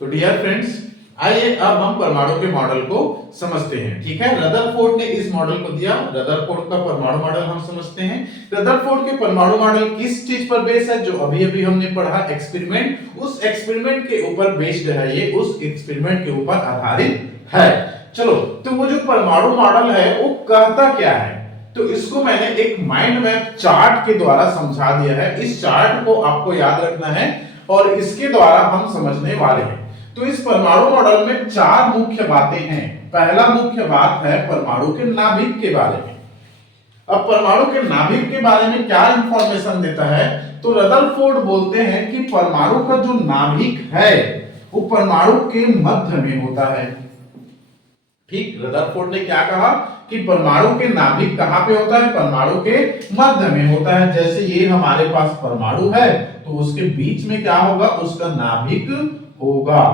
तो dear friends, आइए अब हम परमाणु के मॉडल को समझते हैं। ठीक है, रदरफोर्ड ने इस मॉडल को दिया। रदरफोर्ड का परमाणु मॉडल हम समझते हैं। रदरफोर्ड के परमाणु मॉडल किस चीज पर बेस है? जो अभी अभी हमने पढ़ा एक्सपेरिमेंट, उस एक्सपेरिमेंट के ऊपर बेस्ड है। ये उस एक्सपेरिमेंट के ऊपर आधारित है। चलो, तो वो जो परमाणु मॉडल है वो कहता क्या है, तो इसको मैंने एक माइंड मैप चार्ट के द्वारा समझा दिया है। इस चार्ट को आपको याद रखना है और इसके द्वारा हम समझने वाले हैं। तो इस परमाणु मॉडल में चार मुख्य बातें हैं। पहला मुख्य बात है परमाणु के नाभिक के बारे में। अब परमाणु के नाभिक के बारे में क्या इंफॉर्मेशन देता है, तो रदरफोर्ड बोलते हैं कि परमाणु का जो नाभिक है वो परमाणु के मध्य में होता है। ठीक, रदरफोर्ड ने क्या कहा कि परमाणु के नाभिक कहां पे होता है? परमाणु के मध्य में होता है। जैसे ये हमारे पास परमाणु है तो उसके बीच में क्या होगा? उसका नाभिक होगा।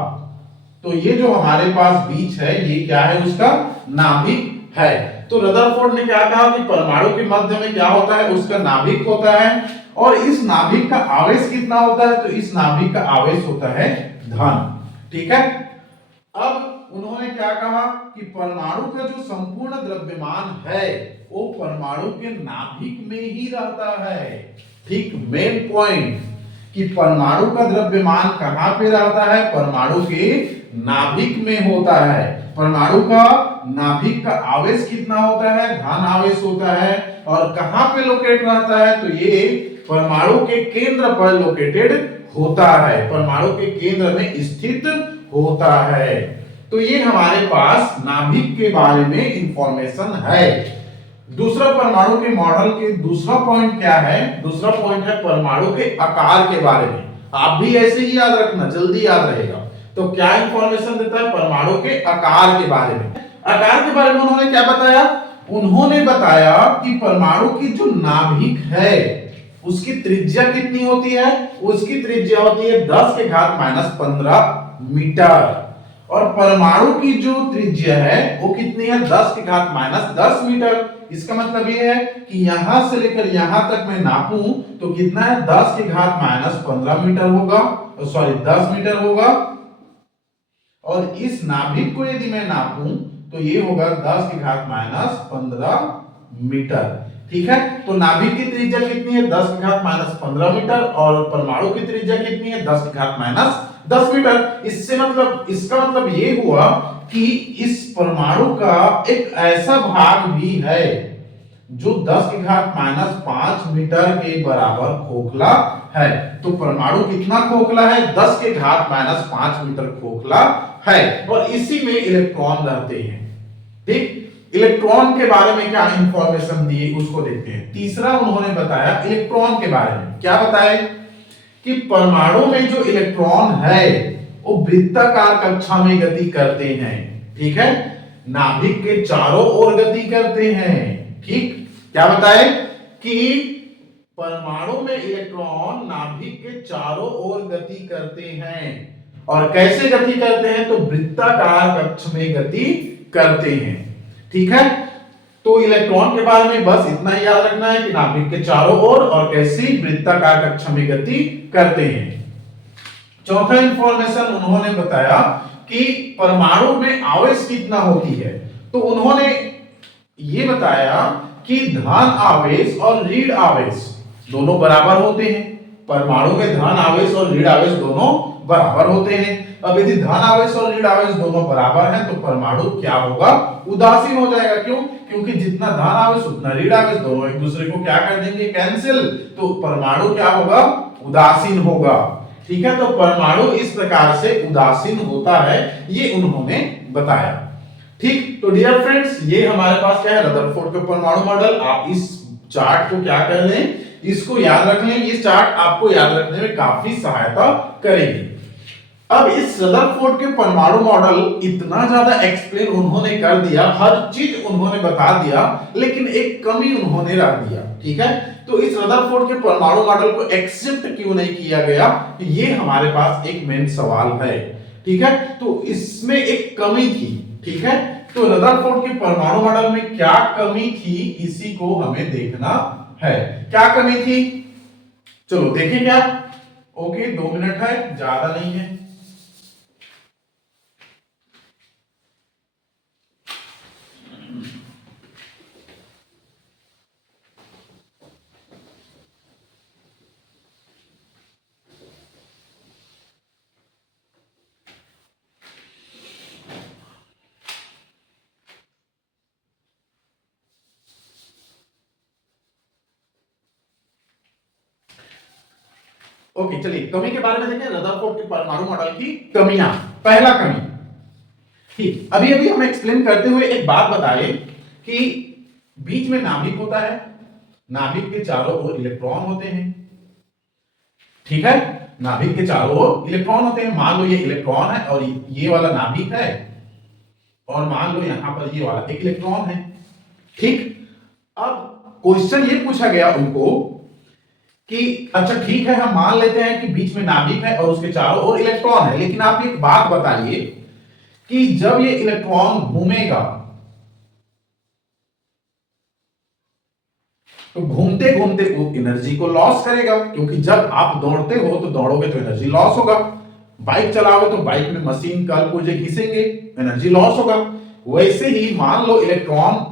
तो ये जो हमारे पास बीच है ये क्या है? उसका नाभिक है। तो रदरफोर्ड ने क्या कहा कि परमाणु के मध्य में क्या होता है? उसका नाभिक होता है। और इस नाभिक का आवेश कितना होता है? तो इस नाभिक का आवेश होता है धन। ठीक है, अब उन्होंने क्या कहा कि परमाणु का जो संपूर्ण द्रव्यमान है वो परमाणु के नाभिक में ही रहता है। ठीक, मेन पॉइंट कि परमाणु का द्रव्यमान कहां पे रहता है? परमाणु के नाभिक में होता है। परमाणु का नाभिक का आवेश कितना होता है? धन आवेश होता है। और कहां पे लोकेट रहता है? तो ये परमाणु के केंद्र पर लोकेटेड होता है, परमाणु के केंद्र में स्थित होता है। तो ये हमारे पास नाभिक के बारे में इंफॉर्मेशन है। दूसरा, परमाणु के मॉडल के दूसरा पॉइंट क्या है? दूसरा पॉइंट है परमाणु के आकार के बारे में। आप भी ऐसे ही याद रखना, जल्दी याद रहेगा। तो क्या इंफॉर्मेशन देता है? परमाणु के आकार के बारे में। आकार के बारे में उन्होंने क्या बताया? उन्होंने बताया कि परमाणु की जो नाभिक है उसकी त्रिज्या कितनी होती है? उसकी त्रिज्या होती है 10 के घात -15 मीटर। और परमाणु की जो त्रिज्या है वो कितनी है? 10 के घात -10 मीटर। इसका मतलब ये है कि यहां से लेकर यहां तक मैं नापूं तो कितना है? 10 के घात -15 मीटर होगा, सॉरी 10 मीटर होगा। और इस नाभिक को यदि मैं नापूं तो ये होगा 10 के घात -15 मीटर। ठीक है, तो नाभिक की त्रिज्या कितनी है? 10 के घात -15 मीटर। और परमाणु की त्रिज्या कितनी है? 10 के घात -10 मीटर। इससे मतलब, इसका मतलब ये हुआ कि इस परमाणु का एक ऐसा भाग भी है जो 10 के घात -5 मीटर के बराबर खोखला है। तो परमाणु कितना खोखला है? 10 के घात -5 मीटर खोखला है। और इसी में इलेक्ट्रॉन रहते हैं। ठीक, इलेक्ट्रॉन के बारे में क्या इंफॉर्मेशन दी उसको देखते हैं। तीसरा, उन्होंने बताया इलेक्ट्रॉन के बारे में। क्या बताया? कि परमाणु में जो इलेक्ट्रॉन है वो वृत्ताकार कक्षा में गति करते हैं। ठीक है, नाभिक के चारों ओर गति करते हैं। ठीक, क्या बताए? कि परमाणु में इलेक्ट्रॉन नाभिक के चारों ओर गति करते हैं। और कैसे गति करते हैं? तो वृत्ताकार कक्ष में गति करते हैं। ठीक है, तो इलेक्ट्रॉन के बारे में बस इतना ही याद रखना है कि नाभिक के चारों ओर और कैसी वृत्ताकार कक्षा में गति करते हैं। चौथा इंफॉर्मेशन उन्होंने बताया कि परमाणु में आवेश कितना होती है। तो उन्होंने ये बताया कि धन आवेश और ऋण आवेश दोनों बराबर होते हैं। परमाणु में धन आवेश और ऋण आवेश दोनों बराबर होते हैं। अब यदि धन आवेश और ऋण आवेश दोनों बराबर हैं तो परमाणु क्या होगा? उदासीन हो जाएगा। क्यों? क्योंकि जितना धन आवेश उतना ऋण आवेश दोनों एक दूसरे को क्या कर देंगे? कैंसिल। तो परमाणु क्या होगा? उदासीन होगा। ठीक है, तो परमाणु इस प्रकार से उदासीन होता है, ये उन्होंने बताया। ठीक, तो डियर फ्रेंड्स, ये हमारे पास क्या है? रदरफोर्ड का परमाणु मॉडल। आप इस चार्ट को क्या कर लें? इसको याद रख लें। ये चार्ट आपको याद रखने में काफी सहायता करेगी। अब इस रदरफोर्ड के परमाणु मॉडल इतना ज्यादा एक्सप्लेन उन्होंने कर दिया, हर चीज उन्होंने बता दिया, लेकिन एक कमी उन्होंने रख दिया। ठीक है, तो इस रदरफोर्ड के परमाणु मॉडल को एक्सेप्ट क्यों नहीं किया गया? ये हमारे पास एक मेन सवाल है। ठीक है, तो इसमें एक कमी थी। ठीक है, तो रदरफोर्ड के परमाणु मॉडल में क्या कमी थी इसी को हमें देखना है। क्या कमी थी? चलो देखें क्या। ओके, 2 मिनट है, ज्यादा नहीं है। ओके, चलिए कमी के बारे में देखें, रदरफोर्ड के परमाणु मॉडल की कमियां। पहला कमी, ठीक, अभी अभी हम एक्सप्लेन करते हुए एक बात बताए कि बीच में नाभिक होता है, नाभिक के चारों ओर इलेक्ट्रॉन होते हैं, ठीक है, नाभिक के चारों ओर इलेक्ट्रॉन होते हैं। मान लो ये इलेक्ट्रॉन है और ये वाला नाभिक है, और मान लो यहां पर ये वाला एक इलेक्ट्रॉन है, ठीक। अब क्वेश्चन ये पूछा गया उनको कि अच्छा ठीक है, हम मान लेते हैं कि बीच में नाभिक है और उसके चारों ओर इलेक्ट्रॉन है, लेकिन आप एक बात बताइए कि जब ये इलेक्ट्रॉन घूमेगा तो घूमते घूमते वो एनर्जी को लॉस करेगा, क्योंकि जब आप दौड़ते हो तो दौड़ोगे तो एनर्जी लॉस होगा, बाइक चलाओगे तो बाइक में मशीन कल पुर्जे घिसेंगे, एनर्जी लॉस होगा। वैसे ही मान लो इलेक्ट्रॉन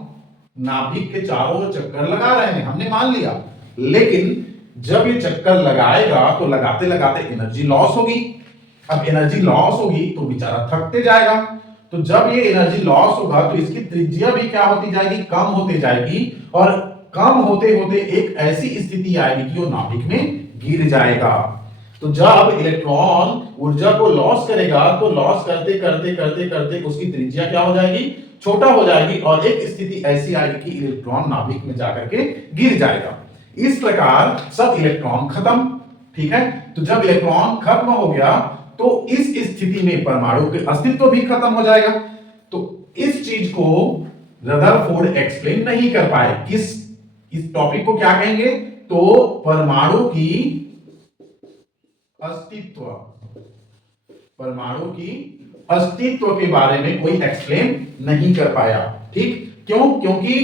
नाभिक के चारों ओर चक्कर लगा रहे हैं, हमने मान लिया, लेकिन जब ये चक्कर लगाएगा तो लगाते लगाते एनर्जी लॉस होगी। अब एनर्जी लॉस होगी तो बेचारा थकते जाएगा, तो जब ये एनर्जी लॉस होगा तो इसकी त्रिज्या भी क्या होती जाएगी, कम होती जाएगी, और कम होते होते एक ऐसी स्थिति आएगी कि वो नाभिक में गिर जाएगा। तो जब इलेक्ट्रॉन ऊर्जा को लॉस करेगा तो लॉस करते करते करते करते उसकी त्रिज्या क्या हो जाएगी, छोटा हो जाएगी, और एक स्थिति ऐसी आएगी कि इलेक्ट्रॉन नाभिक में जाकर के गिर जाएगा। इस प्रकार सब इलेक्ट्रॉन खत्म, ठीक है। तो जब इलेक्ट्रॉन खत्म हो गया तो इस स्थिति में परमाणु के अस्तित्व भी खत्म हो जाएगा। तो इस चीज को रदरफोर्ड एक्सप्लेन नहीं कर पाए। इस टॉपिक को क्या कहेंगे, तो परमाणु की अस्तित्व, परमाणु की अस्तित्व के बारे में कोई एक्सप्लेन नहीं कर पाया, ठीक। क्यों? क्योंकि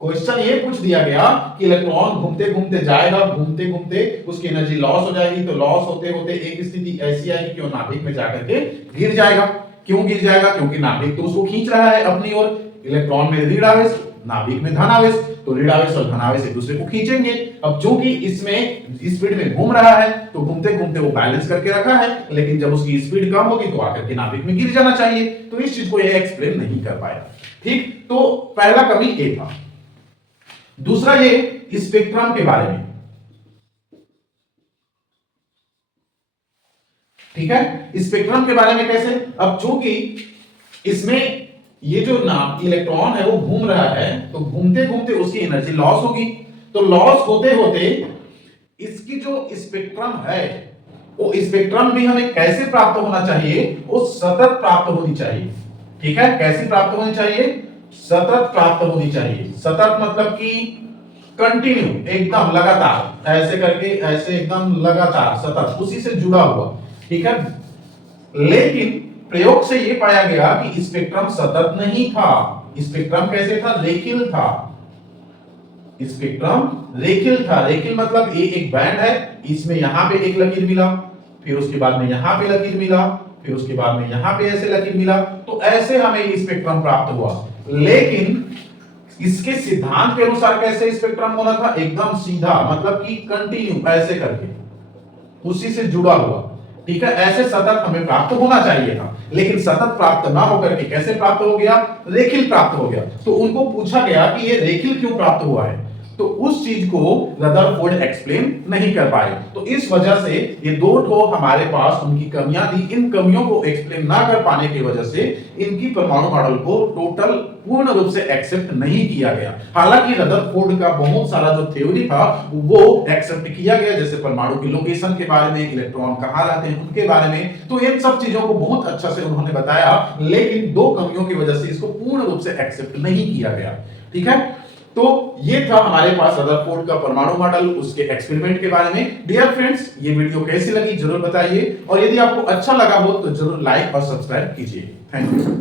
क्वेश्चन ये पूछ दिया गया कि इलेक्ट्रॉन घूमते घूमते जाएगा, घूमते घूमते उसकी एनर्जी लॉस हो जाएगी, तो लॉस होते होते एक स्थिति ऐसी आएगी कि वो नाभिक में जाकर के गिर जाएगा। क्यों गिर जाएगा? क्योंकि नाभिक तो उसको खींच रहा है अपनी ओर, इलेक्ट्रॉन में ऋण आवेश, नाभिक में धन आवेश, तो ऋण आवेश और धन आवेश एक दूसरे को खींचेंगे। अब चूंकि इसमें स्पीड में घूम रहा है तो घूमते घूमते वो बैलेंस करके रखा है, लेकिन जब उसकी स्पीड कम होगी तो आकर के नाभिक में गिर जाना चाहिए। तो इस चीज को ये एक्सप्लेन नहीं कर पाया, ठीक। तो पहला कमी ये था। दूसरा ये स्पेक्ट्रम के बारे में, ठीक है, स्पेक्ट्रम के बारे में कैसे, अब चूंकि इसमें ये जो इलेक्ट्रॉन है वो घूम रहा है, तो घूमते घूमते उसकी एनर्जी लॉस होगी, तो लॉस होते होते इसकी जो स्पेक्ट्रम है वो स्पेक्ट्रम भी हमें कैसे प्राप्त होना चाहिए, वो सतत प्राप्त होनी चाहिए, ठीक है। कैसी प्राप्त होनी चाहिए? सतत प्राप्त होनी चाहिए। सतत मतलब कि कंटिन्यू, एकदम लगातार, ऐसे करके ऐसे एकदम लगातार सतत उसी से जुड़ा हुआ, ठीक है। लेकिन प्रयोग से यह पाया गया कि स्पेक्ट्रम सतत नहीं था। स्पेक्ट्रम कैसे था? रेखीय था। स्पेक्ट्रम रेखीय था। रेखीय मतलब ये एक बैंड है, इसमें यहां पे एक लकीर मिला, फिर उसके बाद में यहां पे लकीर मिला, फिर उसके बाद में यहां पे ऐसे लकीर मिला, तो ऐसे हमें स्पेक्ट्रम प्राप्त हुआ। लेकिन इसके सिद्धांत के अनुसार कैसे स्पेक्ट्रम होना था? एकदम सीधा, मतलब कि कंटिन्यू, ऐसे करके उसी से जुड़ा हुआ, ठीक है। ऐसे सतत हमें प्राप्त होना चाहिए था, लेकिन सतत प्राप्त ना होकर के कैसे प्राप्त हो गया? रेखीय प्राप्त हो गया। तो उनको पूछा गया कि ये रेखीय क्यों प्राप्त हुआ है, तो उस चीज को रदरफोर्ड एक्सप्लेन नहीं कर पाए। तो इस वजह से ये दो ठो हमारे पास उनकी कमियां थी। इन कमियों को एक्सप्लेन ना कर पाने की वजह से इनकी परमाणु मॉडल को टोटल पूर्ण रूप से एक्सेप्ट नहीं किया गया। हालांकि रदरफोर्ड का बहुत सारा जो थ्योरी था वो एक्सेप्ट किया गया, जैसे परमाणु की लोकेशन के बारे में, इलेक्ट्रॉन कहां रहते हैं उनके बारे में, तो इन सब चीजों को बहुत अच्छा से उन्होंने बताया, लेकिन दो कमियों की वजह से इसको पूर्ण रूप से एक्सेप्ट नहीं किया गया, ठीक है। तो ये था हमारे पास रदरफोर्ड का परमाणु मॉडल, उसके एक्सपेरिमेंट के बारे में। डियर फ्रेंड्स, ये वीडियो कैसी लगी जरूर बताइए, और यदि आपको अच्छा लगा हो तो जरूर लाइक और सब्सक्राइब कीजिए। Thank you.